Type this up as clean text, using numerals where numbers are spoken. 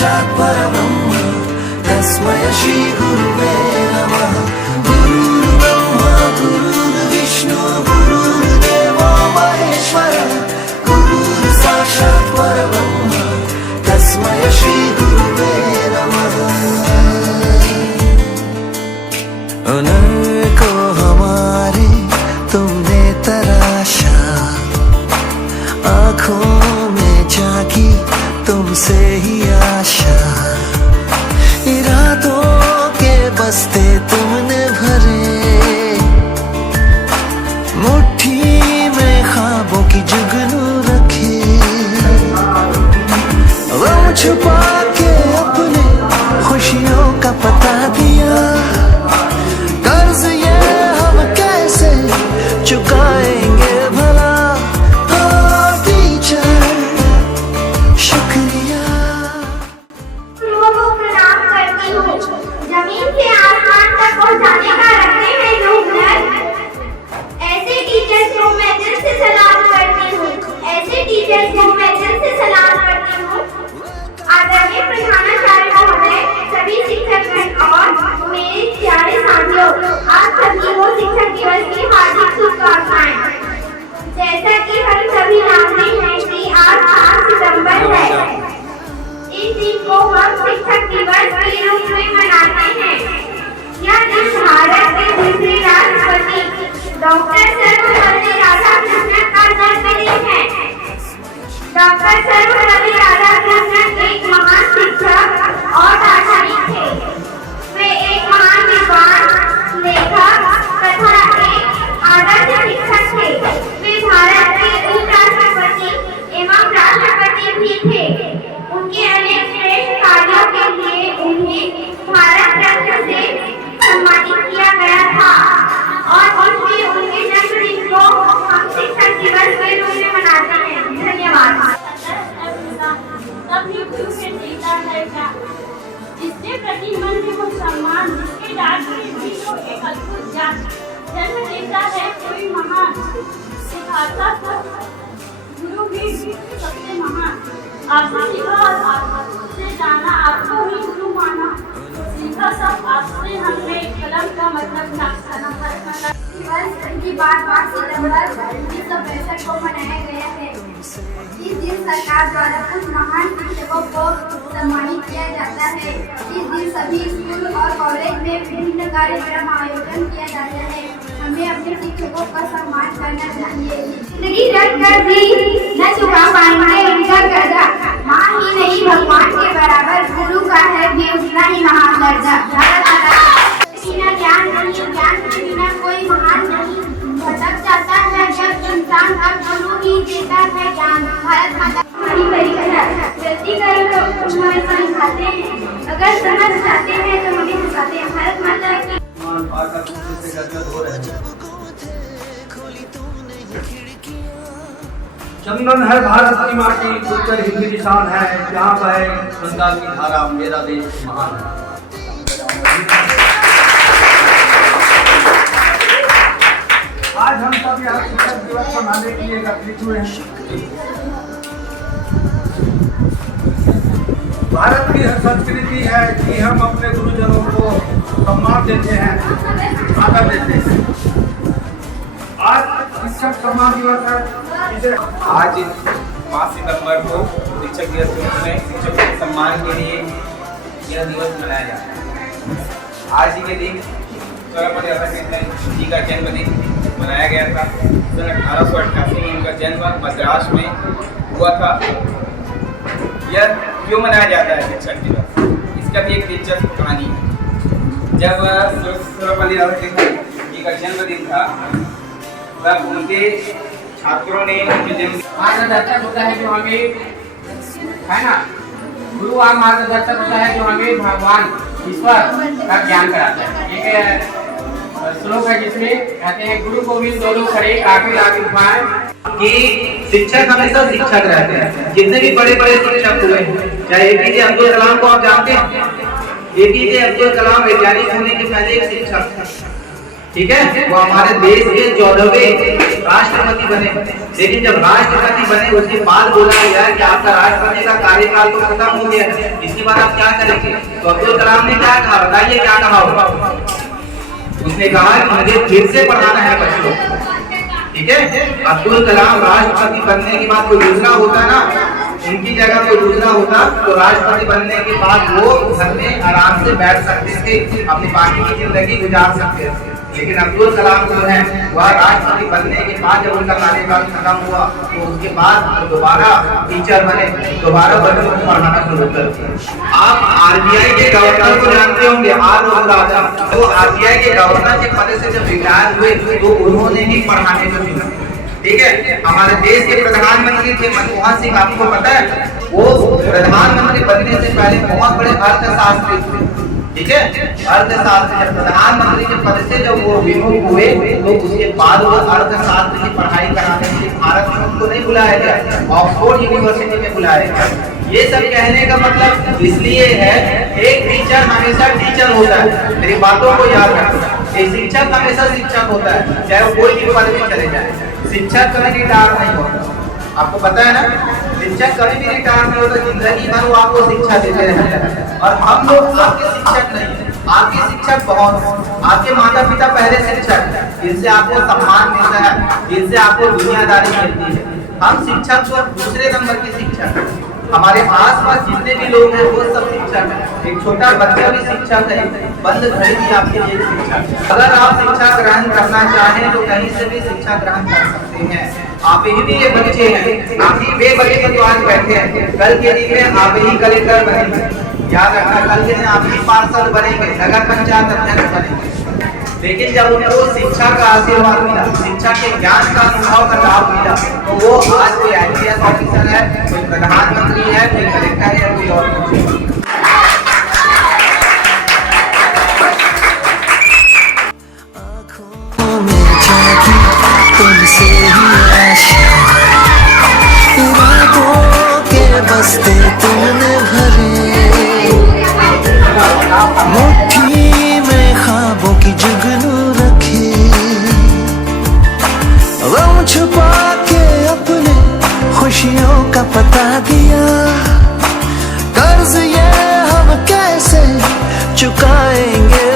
साक्षात् परब्रह्म तस्मै श्री गुरुवे नमः। गुरुर्ब्रह्मा गुरुर्विष्णु गुरुर्देवो महेश्वर गुरुः साक्षात् परब्रह्म तस्मै श्री गुरुवे नमः। उन्हीं को हमारे तुमने तराशा, आँखों में झांकी तुमसे ही आशा, इरादों के बस्ते तुमने भरे, मुट्ठी में ख्वाबों की जुगनू रखे, गम छुपा के अपने खुशियों का पता दिया, कर्ज ये हम कैसे चुकाएंगे भला। टीचर शुक्रिया। गुरुओं को प्रणाम करती हूँ। जमीन से आसमान तक पहुँचाने का रखते हैं जो हुनर, ऐसे टीचर्स को मैं दिल से सलाम करती हूँ। ऐसे टीचर्स को मैं दिल से सलाम करती हूँ। आदरणीय प्रधानाचार्य महोदय, सभी शिक्षकगण और मेरे प्यारे साथियों, आप सभी को शिक्षक दिवस की हार्दिक शुभकामनाएं। जैसा कि हम सभी जानते हैं कि आज 8 सितंबर है। इस दिन को हम शिक्षक दिवस के रूप में मनाते हैं। यह दिन भारत के दूसरे राष्ट्रपति डॉक्टर सर्वपल्ली राधाकृष्णन का जन्मदिन है। डॉक्टर सर्वपल्ली राधाकृष्णन एक महान शिक्षक और दार्शनिक थे। वे एक महान विद्वान, लेखक तथा एक आदर्श शिक्षक थे। वे भारत के उपराष्ट्रपति एवं राष्ट्रपति भी थे। उनके अनेक श्रेष्ठ कार्यों के लिए उन्हें भारत रत्न से सम्मानित किया गया था और इसलिए उनके जन्मदिन को हम शिक्षक दिवस के रूप में मनाते हैं। धन्यवाद। तभी गुरु से देता है क्या, जिसके प्रति मन में हो सम्मान, जिसके डांट में भी हो एक अद्भुत ज्ञान, जन्म देता है कोई महान, सिखाता तो गुरु भी सबसे महान। आपने सीखा आपसे जाना, आपको ही गुरु माना, सीखा सब आपसे, हमने कलम का मतलब जाना। की बात 8 सितंबर 1965 को मनाया गया है। इस दिन सरकार द्वारा कुछ महान शिक्षकों को सम्मानित किया जाता है। इस दिन सभी स्कूल और कॉलेज में विभिन्न कार्यक्रम आयोजन किया जाता है। हमें अपने शिक्षकों का सम्मान करना चाहिए। जिंदगी रख कर भी न चुका पाएंगे उनका कर्जा, मान ही नहीं भगवान के बराबर गुरु का है भी उतना ही महान दर्जा। बिना ज्ञान नहीं, ज्ञान के बिना कोई महान नहीं। भटक जाता है जब इंसान, अब गुरु ही देता है ज्ञान। भारत माता हमारी परीक्षा, गलती करो तो हमें समझाते हैं, अगर समझ जाते हैं तो हमें सिखाते हैं। भारत माता की चंदन है भारत की माटी, उत्तर हिंदी निशान है, जहाँ बहे गंगा की धारा, मेरा देश महान है। आज हम सब यहाँ शिक्षक दिवस मनाने के लिए एकत्रित हुए हैं। भारत की संस्कृति है कि हम अपने गुरुजनों को सम्मान देते हैं, आदर देते हैं। आज शिक्षक सम्मान दिवस है। आज 5 सितंबर को शिक्षक दिवस के रूप में शिक्षकों के सम्मान के लिए यह दिवस मनाया जाता है। आज ही के दिन सर्वपल्ली राधाकृष्णन जी का जन्मदिन मनाया गया था। सन 1888 में उनका जन्म मद्रास में हुआ था। यह क्यों मनाया जाता है शिक्षक दिवस, इसका भी एक दिलचस्प कहानी है। जब सर्वपल्ली राधाकृष्णन जी का जन्मदिन था, तब उनके छात्रों ने उनके जन्म मार्गदर्शक होता है जो हमें, है ना, गुरु और मार्गदर्शक होता है जो हमें भगवान ईश्वर का ज्ञान कराता है। एक श्लोक है जिसमें कहते हैं गुरु गोविंद दोनों खड़े काफी आगे उठाए, कि शिक्षक हमेशा शिक्षक रहते हैं। जितने भी बड़े बड़े शिक्षक हुए, चाहे एपीजे अब्दुल कलाम को आप जानते हैं, एपीजे अब्दुल कलाम वैज्ञानिक होने के पहले एक शिक्षक था। ठीक है, वो हमारे देश के 14वें राष्ट्रपति बने। लेकिन जब राष्ट्रपति बने उसके बाद बोला गया कि आपका राष्ट्रपति का कार्यकाल तो खत्म हो गया है, इसके बाद आप क्या करेंगे? तो अब्दुल कलाम ने क्या कहा, बताइए क्या कहा होगा? उसने कहा कि मुझे फिर से पढ़ाना है बच्चों को। ठीक है, अब्दुल कलाम राष्ट्रपति बनने के बाद कोई दूसरा होता ना, उनकी जगह कोई दूसरा होता तो राष्ट्रपति बनने के बाद वो घर में आराम से बैठ सकते थे, अपनी बाकी की जिंदगी गुजार सकते थे। लेकिन अब्दुल कलाम जो है वह राष्ट्रपति बनने के बाद जब उनका कार्यकाल खत्म हुआ तो उसके बाद दोबारा टीचर बने, दोबारा बच्चों को पढ़ाना शुरू कर दिया। आप आरबीआई के गवर्नर को जानते होंगे, आर राजा। तो आरबीआई के गवर्नर के पद से जब रिटायर हुए तो उन्होंने ही पढ़ाने को चुना। ठीक है, हमारे देश के प्रधानमंत्री थे मनमोहन सिंह, आपको पता है वो प्रधानमंत्री बनने से पहले बहुत बड़े अर्थशास्त्री थे। ठीक है, अर्थशास्त्री जब प्रधानमंत्री के पद से जब वो विमुख हुए तो उसके बाद वो अर्थशास्त्र की पढ़ाई कराने के लिए भारत में उनको नहीं बुलाया गया, ऑक्सफोर्ड यूनिवर्सिटी में बुलाया गया। ये सब कहने का मतलब इसलिए है, एक टीचर हमेशा टीचर होता है, मेरी बातों को याद रखना। एक शिक्षक हमेशा शिक्षक होता है, चाहे वो कोई भी पद में चले जाए। शिक्षक कभी रिटायर नहीं होता, आपको पता है ना, शिक्षक कभी भी रिटायर नहीं होता, जिंदगी भर वो आपको शिक्षा देते रहते हैं। और हम लोग आपके शिक्षक नहीं है, आपके शिक्षक बहुत, आपके माता पिता पहले शिक्षक है, जिनसे आपको सम्मान मिलता है, जिनसे आपको दुनियादारी मिलती है। हम शिक्षक तो दूसरे नंबर के शिक्षक हैं, हमारे आसपास जितने भी लोग हैं वो सब शिक्षक हैं। एक छोटा बच्चा भी शिक्षक है, बंद घड़ी भी आपके लिए शिक्षक है। अगर आप शिक्षा ग्रहण करना चाहें तो कहीं से भी शिक्षा ग्रहण कर सकते हैं। आप ही भी ये बच्चे हैं, आप ही वे बच्चे जो आज बैठे हैं, कल के दिन में आप ही कलेक्टर बनेंगे, याद रखना, कल के दिन आप ही पार्षद बनेंगे, नगर पंचायत अध्यक्ष बनेंगे। लेकिन जब उनको शिक्षा का आशीर्वाद मिला, शिक्षा के ज्ञान का अनुभव का लाभ मिला, तो वो आज कोई IAS ऑफिसर है, कोई प्रधानमंत्री है, कोई कलेक्टर है, कोई और आँखों में झांकी तुमसे ही आशा, इरादों के बस्ते तुमने भरे, मुट्ठी में ख्वाबों की जुगनू रखी, गम छुपा के अपने खुशियों का पता दिया। कर्ज ये हम कैसे चुकाएंगे